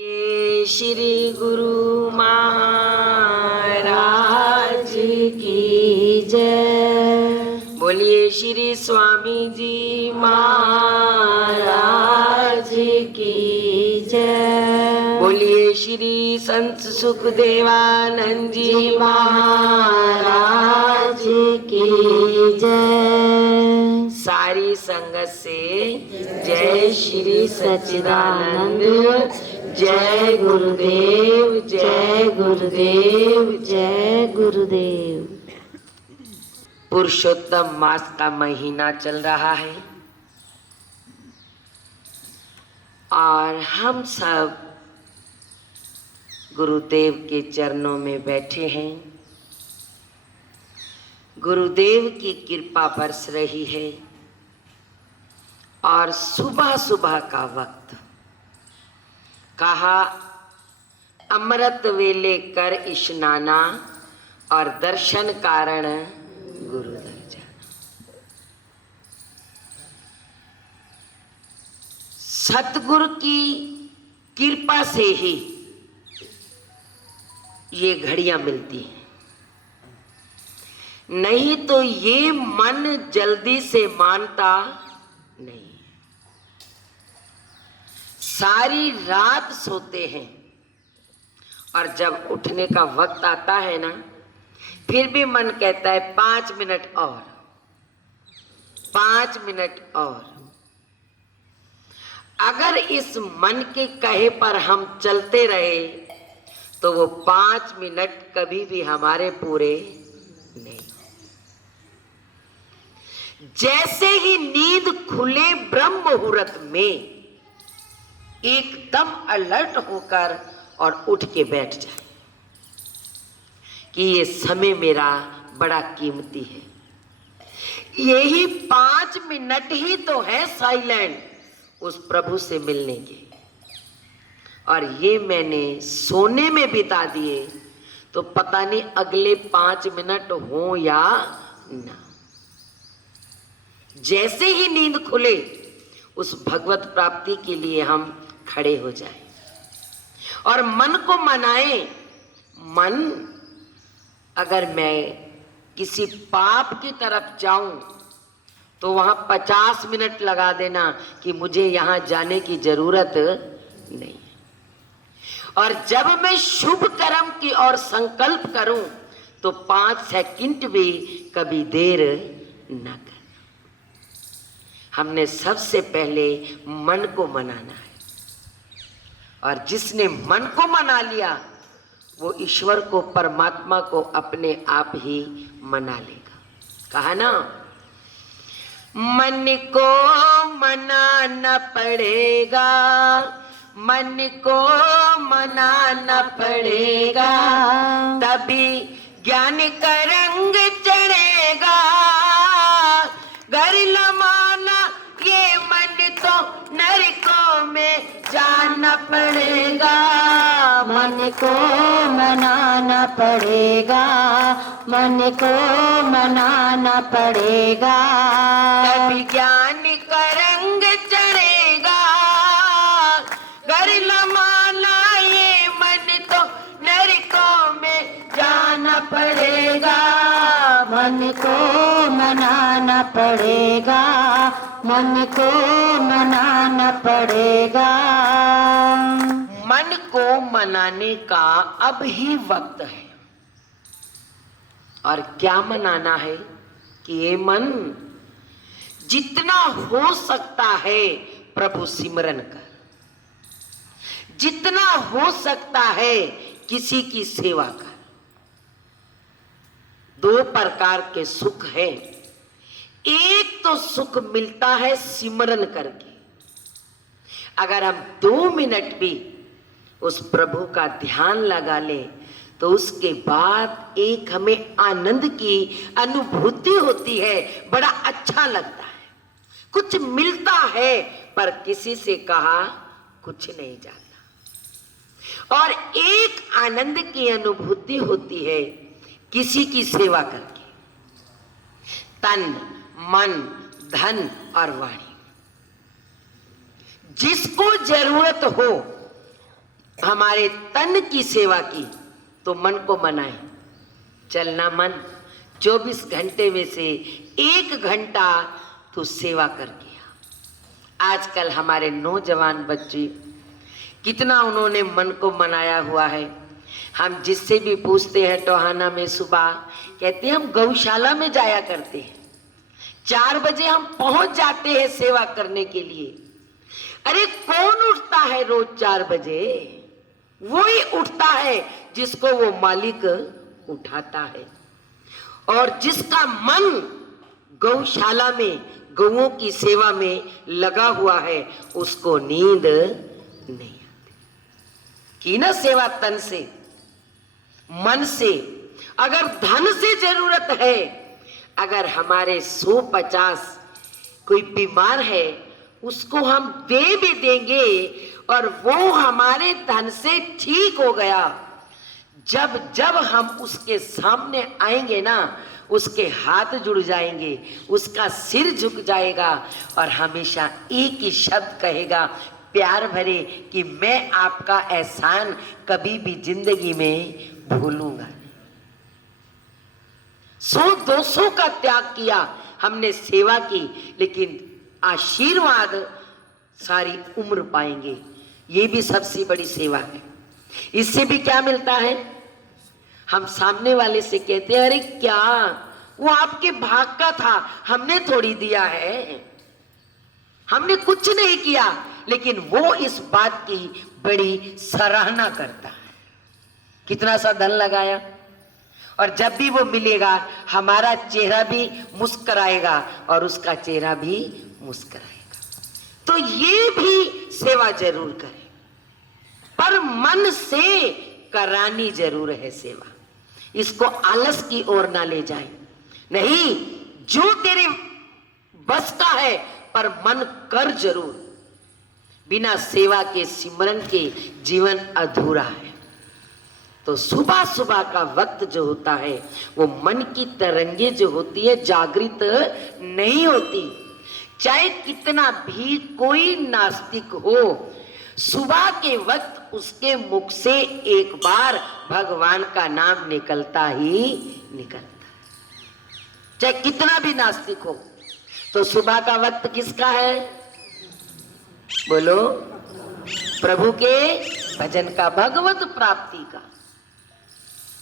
ये श्री गुरु महाराज की जय। बोलिए श्री स्वामी जी महाराज की जय। बोलिए श्री संत सुखदेवानंद जी महाराज की जय। सारी संगत से जय श्री सच्चिदानंद। जय गुरुदेव, जय गुरुदेव, जय गुरुदेव। पुरुषोत्तम मास का महीना चल रहा है और हम सब गुरुदेव के चरणों में बैठे हैं। गुरुदेव की कृपा बरस रही है और सुबह सुबह का वक्त कहा अमृत वेले कर इशनाना और दर्शन कारण गुरु दर जाना। सतगुरु की कृपा से ही ये घड़ियां मिलती हैं, नहीं तो ये मन जल्दी से मानता नहीं। सारी रात सोते हैं और जब उठने का वक्त आता है ना, फिर भी मन कहता है 5 मिनट और, 5 मिनट और। अगर इस मन के कहे पर हम चलते रहे तो वो 5 मिनट कभी भी हमारे पूरे नहीं। जैसे ही नींद खुले ब्रह्म मुहूर्त में एकदम अलर्ट होकर और उठ के बैठ जाए कि ये समय मेरा बड़ा कीमती है। यही 5 मिनट ही तो है साइलेंट उस प्रभु से मिलने के, और ये मैंने सोने में बिता दिए तो पता नहीं अगले 5 मिनट हो या ना। जैसे ही नींद खुले उस भगवत प्राप्ति के लिए हम खड़े हो जाएं और मन को मनाएं। मन, अगर मैं किसी पाप की तरफ जाऊं तो वहां 50 मिनट लगा देना कि मुझे यहां जाने की जरूरत नहीं। और जब मैं शुभ कर्म की ओर संकल्प करूं तो 5 सेकंड भी कभी देर ना करना। हमने सबसे पहले मन को मनाना है, और जिसने मन को मना लिया वो ईश्वर को, परमात्मा को अपने आप ही मना लेगा। कहा ना, मन को मनाना पड़ेगा, मन को मनाना पड़ेगा, तभी ज्ञान का रंग चढ़ेगा। घर लमाना ये मन तो नरकों में जाना पड़ेगा। मन को मनाना पड़ेगा, मन को मनाना पड़ेगा, तभी ज्ञान का रंग चढ़ेगा। घर लमाना ये मन तो नरकों में जाना पड़ेगा। मन को मनाना पड़ेगा, मन को मनाना पड़ेगा। मन को मनाने का अब ही वक्त है। और क्या मनाना है कि ये मन जितना हो सकता है प्रभु सिमरन कर, जितना हो सकता है किसी की सेवा कर। 2 प्रकार के सुख है। एक तो सुख मिलता है सिमरन करके। अगर हम 2 मिनट भी उस प्रभु का ध्यान लगा ले तो उसके बाद एक हमें आनंद की अनुभूति होती है, बड़ा अच्छा लगता है। कुछ मिलता है पर किसी से कहा कुछ नहीं जाता। और एक आनंद की अनुभूति होती है किसी की सेवा करके, तन मन धन और वाणी। जिसको जरूरत हो हमारे तन की सेवा की तो मन को मनाए, चलना मन 24 घंटे में से 1 घंटा तू सेवा कर गया। आजकल हमारे नौजवान बच्चे कितना उन्होंने मन को मनाया हुआ है। हम जिससे भी पूछते हैं टोहाना में सुबह, कहते हैं हम गौशाला में जाया करते हैं, 4 बजे हम पहुंच जाते हैं सेवा करने के लिए। अरे कौन उठता है रोज 4 बजे? वो ही उठता है जिसको वो मालिक उठाता है, और जिसका मन गौशाला में गौओं की सेवा में लगा हुआ है उसको नींद नहीं आती। की ना सेवा तन से मन से। अगर धन से जरूरत है, अगर हमारे 150 कोई बीमार है उसको हम दे भी देंगे और वो हमारे धन से ठीक हो गया, जब जब हम उसके सामने आएंगे ना उसके हाथ जुड़ जाएंगे, उसका सिर झुक जाएगा और हमेशा एक ही शब्द कहेगा प्यार भरे कि मैं आपका एहसान कभी भी जिंदगी में भूलूंगा नहीं। 100-200 का त्याग किया हमने, सेवा की, लेकिन आशीर्वाद सारी उम्र पाएंगे। ये भी सबसे बड़ी सेवा है। इससे भी क्या मिलता है? हम सामने वाले से कहते हैं अरे क्या वो आपके भाग का था, हमने थोड़ी दिया है, हमने कुछ नहीं किया, लेकिन वो इस बात की बड़ी सराहना करता है। कितना सा धन लगाया, और जब भी वो मिलेगा हमारा चेहरा भी मुस्कुराएगा और उसका चेहरा भी मुस्कुराएगा। तो ये भी सेवा जरूर करें, पर मन से करानी जरूर है सेवा। इसको आलस की ओर ना ले जाए। नहीं, जो तेरे बस का है पर मन कर जरूर। बिना सेवा के, सिमरन के जीवन अधूरा है। तो सुबह सुबह का वक्त जो होता है वो मन की तरंगे जो होती है जागृत नहीं होती। चाहे कितना भी कोई नास्तिक हो, सुबह के वक्त उसके मुख से एक बार भगवान का नाम निकलता ही निकलता है। चाहे कितना भी नास्तिक हो, तो सुबह का वक्त किसका है? बोलो, प्रभु के भजन का, भगवत प्राप्ति का।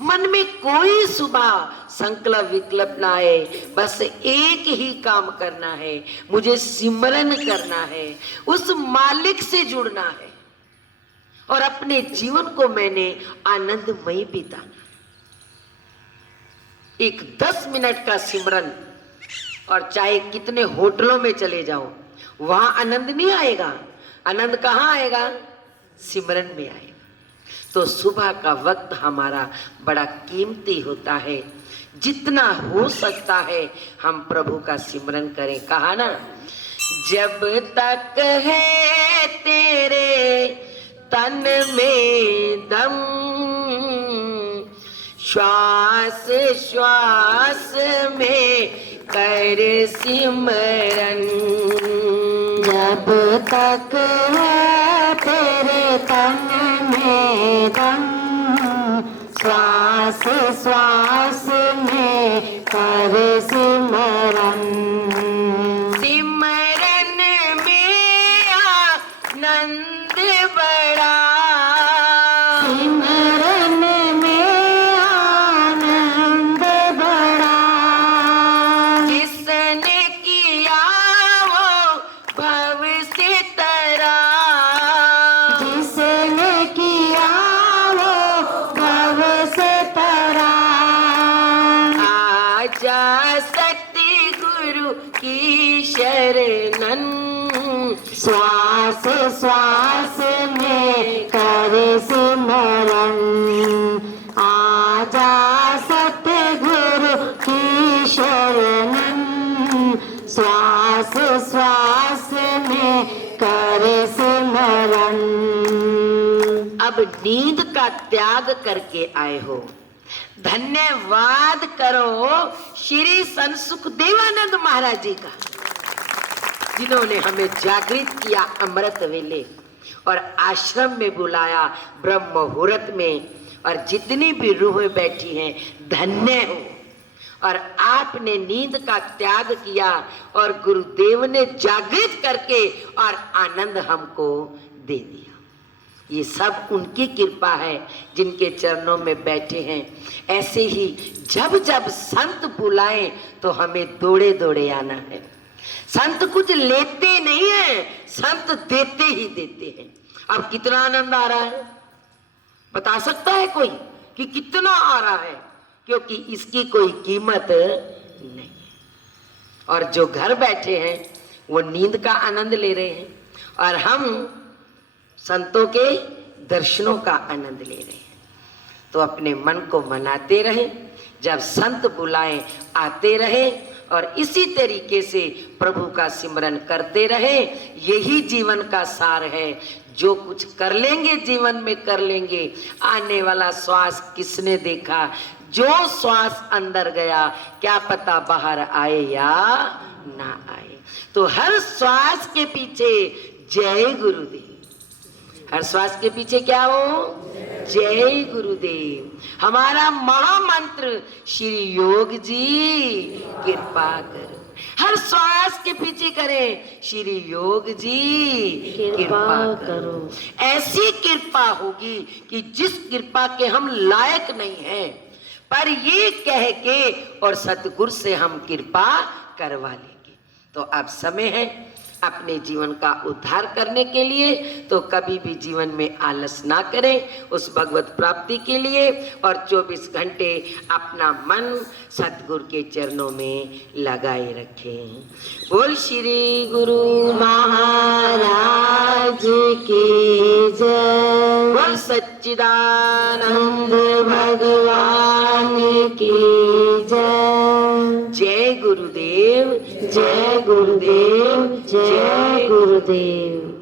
मन में कोई सुबह संकल्प विकल्प ना आए, बस एक ही काम करना है, मुझे सिमरन करना है, उस मालिक से जुड़ना है और अपने जीवन को मैंने आनंदमय बिताना। एक 10 मिनट का सिमरन, और चाहे कितने होटलों में चले जाओ वहां आनंद नहीं आएगा। आनंद कहाँ आएगा? सिमरन में आएगा। तो सुबह का वक्त हमारा बड़ा कीमती होता है। जितना हो सकता है हम प्रभु का सिमरन करें। कहा ना, जब तक है तेरे तन में दम, श्वास श्वास में कर सिमरन। जब तक है तेरे तन में दम, श्वास श्वास में कर सिमरन। सिमरन में आनंद बड़ा, सिमरन में आनंद बड़ा। जिसने किया वो भव से तरा, जिसने किया वो भव से तरा। आजा सतगुरु की शरणन, श्वास श्वास में कर सिमरन। आजा सतगुरु की शरणन, श्वास श्वास में कर सिमरन। अब नींद का त्याग करके आए हो, धन्यवाद करो श्री संत सुखदेवानंद महाराज जी का, जिन्होंने हमें जागृत किया अमृत वेले। और आश्रम में बुलाया ब्रह्म मुहूर्त में, और जितनी भी रूहें बैठी हैं धन्य हो। और आपने नींद का त्याग किया और गुरुदेव ने जागृत करके और आनंद हमको दे दिया। ये सब उनकी कृपा है जिनके चरणों में बैठे हैं। ऐसे ही जब जब संत बुलाएं तो हमें दौड़े दौड़े आना है। संत कुछ लेते नहीं है, संत देते ही देते हैं। अब कितना आनंद आ रहा है बता सकता है कोई कि कितना आ रहा है? क्योंकि इसकी कोई कीमत नहीं है। और जो घर बैठे हैं वो नींद का आनंद ले रहे हैं, और हम संतों के दर्शनों का आनंद ले रहे हैं। तो अपने मन को मनाते रहें, जब संत बुलाएं आते रहें, और इसी तरीके से प्रभु का सिमरन करते रहें। यही जीवन का सार है। जो कुछ कर लेंगे जीवन में कर लेंगे। आने वाला श्वास किसने देखा? जो श्वास अंदर गया क्या पता बाहर आए या ना आए। तो हर श्वास के पीछे जय गुरुदेव। हर श्वास के पीछे क्या हो? जय गुरुदेव। हमारा महामंत्र श्री योग जी कृपा करो। हर श्वास के पीछे करें श्री योग जी कृपा करो। ऐसी कृपा होगी कि जिस कृपा के हम लायक नहीं हैं, पर ये कह के और सतगुरु से हम कृपा करवा लेंगे। तो अब समय है अपने जीवन का उद्धार करने के लिए। तो कभी भी जीवन में आलस ना करें उस भगवत प्राप्ति के लिए, और 24 घंटे अपना मन सतगुरु के चरणों में लगाए रखें। बोल श्री गुरु महाराज की जय। बोल सच्चिदानंद भगवान की जय। जय गुरुदेव, जय गुरुदेव, जय गुरुदेव।